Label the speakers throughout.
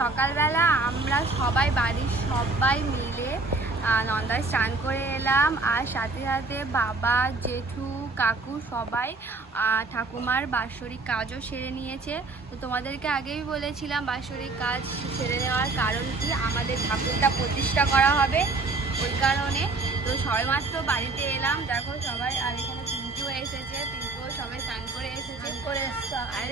Speaker 1: সকালবেলা আমরা সবাই বাড়ির সবাই মিলে নন্দায় স্নান করে এলাম। আর সাথে সাথে বাবা জেঠু কাকু সবাই ঠাকুমার বাৎসরিক কাজও সেরে নিয়েছে। তো তোমাদেরকে আগেই বলেছিলাম বাৎসরিক কাজ সেরে নেওয়ার কারণ কি? আমাদের ঠাকুরটা প্রতিষ্ঠা করা হবে ওই কারণে। তো সবাই মাত্র বাড়িতে এলাম। দেখো সবাই আর এখানে পিঙ্কিও এসেছে। পিঙ্কিও সবাই স্নান করে এসেছে। করে আর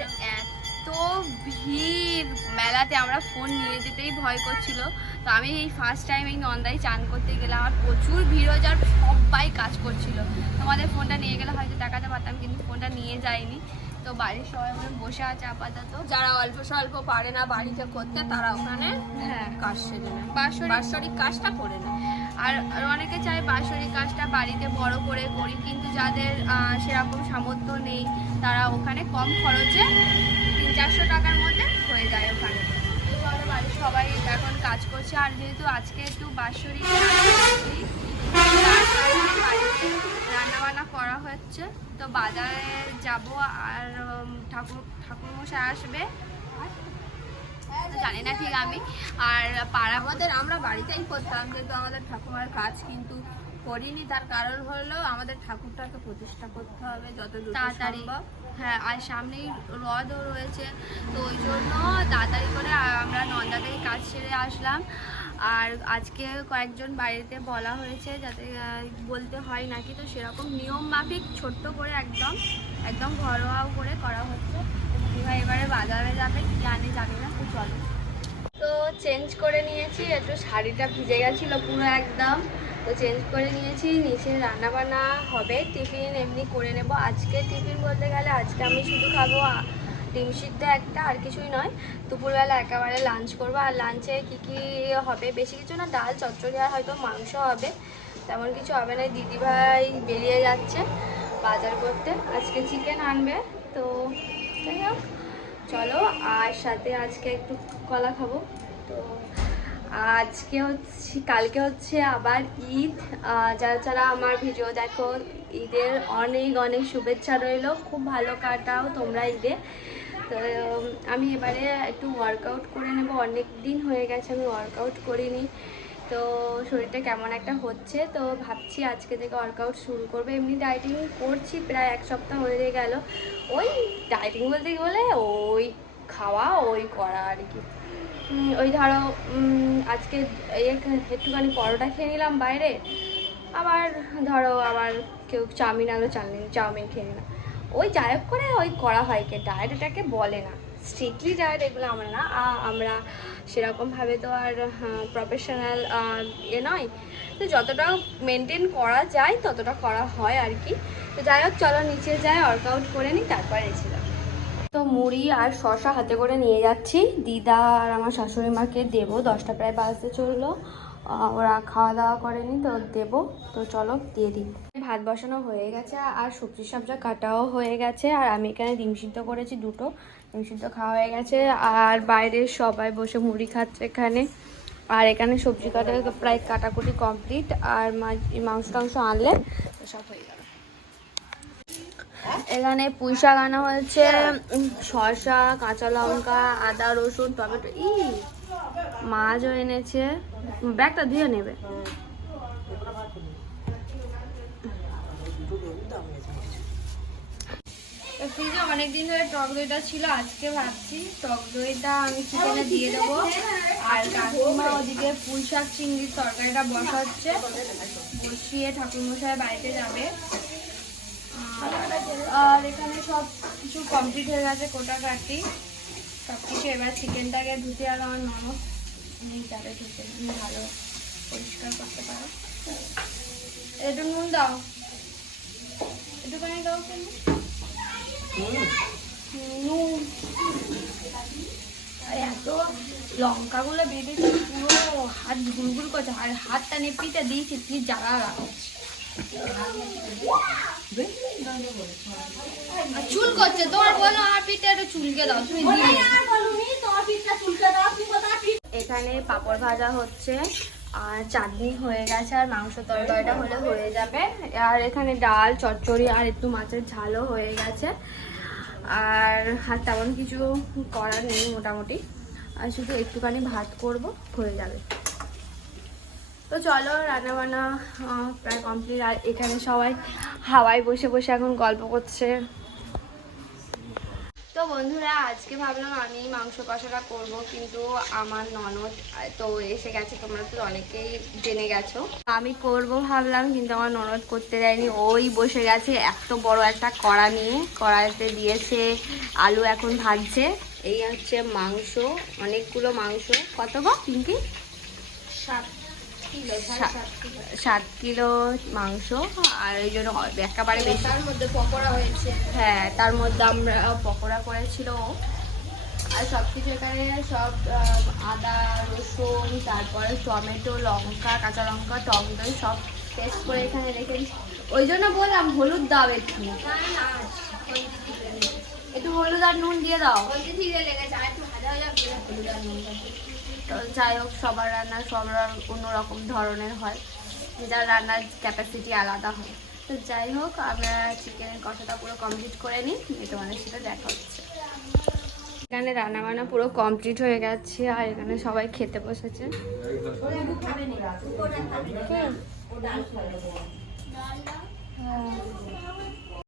Speaker 1: এত ভিড়। মেলাতে আমরা ফোন নিয়ে যেতেই ভয় করছিল। তো আমি এই ফার্স্ট টাইম এই নন্দায় চান করতে গেলাম। আর প্রচুর ভিড় হয়ে যাওয়ার সবাই কাজ করছিল। তোমাদের ফোনটা নিয়ে গেলে হয়তো দেখাতে পারতাম কিন্তু ফোনটা নিয়ে যাইনি। তো বাড়ির সবাই মনে বসে আছে আপাতত।
Speaker 2: যারা অল্প স্বল্প পারে না বাড়িতে করতে তারা ওখানে
Speaker 1: হ্যাঁ।
Speaker 2: কাজ সেরে নেয়।
Speaker 1: বাৎসরিক
Speaker 2: কাজটা করে নেয়।
Speaker 1: আর আর অনেকে চায় বাৎসরিক কাজটা বাড়িতে বড় করে করি কিন্তু যাদের সেরকম সামর্থ্য নেই তারা ওখানে কম খরচে চারশো টাকার মধ্যে হয়ে যায় ওখানে। বাড়ির সবাই এখন কাজ করছে, আর যেহেতু আজকে একটু বাৎসরিক রান্না বান্না করা হচ্ছে। তো বাজারে যাব আর ঠাকুর, ঠাকুরমশাই আসবে। জানি না ঠিক আমি। আর পাড়া
Speaker 2: আমাদের, আমরা বাড়িতেই করতাম কিন্তু আমাদের ঠাকুমার কাজ, কিন্তু করিনি তার কারণ হলো আমাদের ঠাকুরটাকে প্রতিষ্ঠা করতে হবে যত
Speaker 1: তাড়াতাড়ি। হ্যাঁ আর সামনেই হ্রদও রয়েছে তো ওই জন্য তাড়াতাড়ি করে আমরা নন্দাতেই কাজ সেরে আসলাম। আর আজকে কয়েকজন বাড়িতে বলা হয়েছে যাতে বলতে হয় নাকি তো সেরকম নিয়ম মাফিক ছোট্ট করে একদম একদম ঘরোয়া করে করা হচ্ছে। এবারে বাজারে যাবে কি আনে জানি না তো চলো। তো চেঞ্জ করে নিয়েছি, একটু শাড়িটা ভিজে গেছিল পুরো একদম। তো চেঞ্জ করে নিয়েছি, নিচে রান্না বান্না হবে, টিফিন এমনি করে নেব। আজকে টিফিন বলতে গেলে আজকে আমি শুধু খাব ডিম সিদ্ধ একটা আর কিছুই নয়। দুপুরবেলা একেবারে লাঞ্চ করব। আর লাঞ্চে কি কি হবে বেশি কিছু না, ডাল, চচ্চড়ি আর হয়তো মাংস হবে। তেমন কিছু হবে না, দিদিভাই বেরিয়ে যাচ্ছে বাজার করতে। আজকে চিকেন আনবে, তো যাই হোক। চলো, আর সাথে আজকে একটু কলা খাব। তো আজকে হচ্ছে, কালকে হচ্ছে আবার ঈদ। যারা যারা আমার ভিডিও দেখো, ঈদের অনেক অনেক শুভেচ্ছা রইল। খুব ভালো কাটাও তোমরা ঈদে। তো আমি এবারে একটু ওয়ার্কআউট করে নেব। অনেক দিন হয়ে গেছে, আমি ওয়ার্কআউট করিনি। তো শরীরটা কেমন একটা হচ্ছে, তো ভাবছি আজকে থেকে ওয়ার্কআউট শুরু করব। এমনি ডাইটিং করছি, প্রায় এক সপ্তাহ হয়ে গেল। ওই ডাইটিং বলতে গেলে ওই খাওয়া, ওই করা আর কি। ওই ধরো আজকে একটুখানি পরোটা খেয়ে নিলাম বাইরে। আবার ধরো, আবার কেউ চাউমিন আলো চাউমিন চাউমিন খেয়ে নিলাম। ওই যাই করে ওই করা হয়, কে ডায়েট এটাকে বলে না। স্ট্রিক্টলি ডায়েট এগুলো আমরা না। আমরা সেরকমভাবে তো আর প্রফেশনাল এ নয়। তো যতটা মেনটেন করা যায়, ততটা করা হয় আর কি। তো যাই হোক, চলো নিচে যাই ওয়ার্কআউট করে নিই, তারপর এসে তো মুড়ি আর শশা হাতে করে নিয়ে যাচ্ছি। দিদা আর আমার শাশুড়ি মাকে দেবো। দশটা প্রায় বাজতে চলল। ওরা খাওয়া দাওয়া করেনি, তো দেবো। তো চলো, দিয়ে দিই। ভাত বসানো হয়ে গেছে, আর সবজি সবজা কাটাও হয়ে গেছে, আর আমি এখানে ডিম সিদ্ধ করেছি দুটো। ডিম সিদ্ধ খাওয়া হয়ে গেছে, আর বাইরে সবাই বসে মুড়ি খাচ্ছে এখানে। আর এখানে সবজি কাটা প্রায় কাটাকুটি কমপ্লিট, আর মাংস টাংস আনলে সব হয়ে গেল। এখানে পুঁই শাক আনা হয়েছে শসা, কাঁচা লঙ্কা, আদা, রসুন, টমেটো ই মাছও এনেছে। ব্যাগটা ধুয়ে নেবে। ফ্রিজে অনেক দিন ধরে টক দইটা ছিল, আজকে ভাবছি টক দইটা আমি চিকেনে দিয়ে দেবো। আর কাকিমা ওদিকে পুঁই শাক, চিংড়ির তরকারিটা বসাচ্ছে। বসিয়ে ঠাকুরমশাই বাড়িতে যাবে। আর এখানে সব কিছু কমপ্লিট হয়ে গেছে কোটা কাটি সব কিছু এবার চিকেনটাকে ধুতে আর আমার ননদ। নেই যাবে তুমি ভালো পরিষ্কার করতে পারো। একটু নুন দাও। একটুখানি দাও নুন। আর এত লঙ্কাগুলো বেঁধেছে পুরো হাত ঘুরঘুর করছে, আর হাতটা নেপিটা দিয়েছি, কি জ্বালা লাগাচ্ছে চুল করছে, তোমার বলো আমার পিঠে একটু চুলকে দাও, তুমি দিয়ে এখানে পাপড় ভাজা হচ্ছে, আর চাটনি হয়ে গেছে, আর মাংস তরকারিটা হলে হয়ে যাবে। আর এখানে ডাল, চচ্চড়ি, আর একটু মাছের ঝালও হয়ে গেছে। আর আর তেমন কিছু করার নেই মোটামুটি। আর শুধু একটুখানি ভাত করব, হয়ে যাবে। তো চলো, রান্নাবান্না প্রায় কমপ্লিট আর এখানে সবাই হাওয়ায় বসে বসে এখন গল্প করছে। বন্ধুরা, আজকে ভাবলাম আমি মাংস কষাটা করব, কিন্তু আমার ননদ, তো এসে গেছে, তোমরা তো অনেকেই জেনে গেছো। আমি করব ভাবলাম, কিন্তু আমার ননদ করতে দেয়নি, ওই বসে গেছে, এত বড় একটা কড়া নিয়ে, কড়াইতে দিয়েছে আলু এখন ভাজছে। এই হচ্ছে মাংস, অনেকগুলো মাংস। কত গো, পিঙ্কি?
Speaker 2: সাত।
Speaker 1: সাত-
Speaker 2: কিলো।
Speaker 1: মাংস আর এই জন্য একেবারে বেশি।
Speaker 2: তার মধ্যে পকোড়া হয়েছে।
Speaker 1: হ্যাঁ তার মধ্যে আমরা পকোড়া করেছিল আর সব কিছু এখানে সব আদা রসুন তারপরে টমেটো লঙ্কা কাঁচা লঙ্কা টক দই সব পেস্ট করে এখানে রেখে ওই জন্য বললাম হলুদ দাও একটু। একটু হলুদ আর নুন দিয়ে দাও।
Speaker 2: ঠিক লেগেছে আর একটু ভাজা করে হলুদ আর দিই।
Speaker 1: তো যাই হোক, সবার রান্না সবার অন্যরকম ধরনের হয়। যার রান্নার ক্যাপাসিটি আলাদা হয়। তো যাই হোক, আমরা চিকেনের কষাটা পুরো কমপ্লিট করে নিই। তোমাদের সাথে দেখা হচ্ছে। এখানে রান্না বান্না পুরো কমপ্লিট হয়ে গেছে, আর এখানে সবাই খেতে বসেছে। হ্যাঁ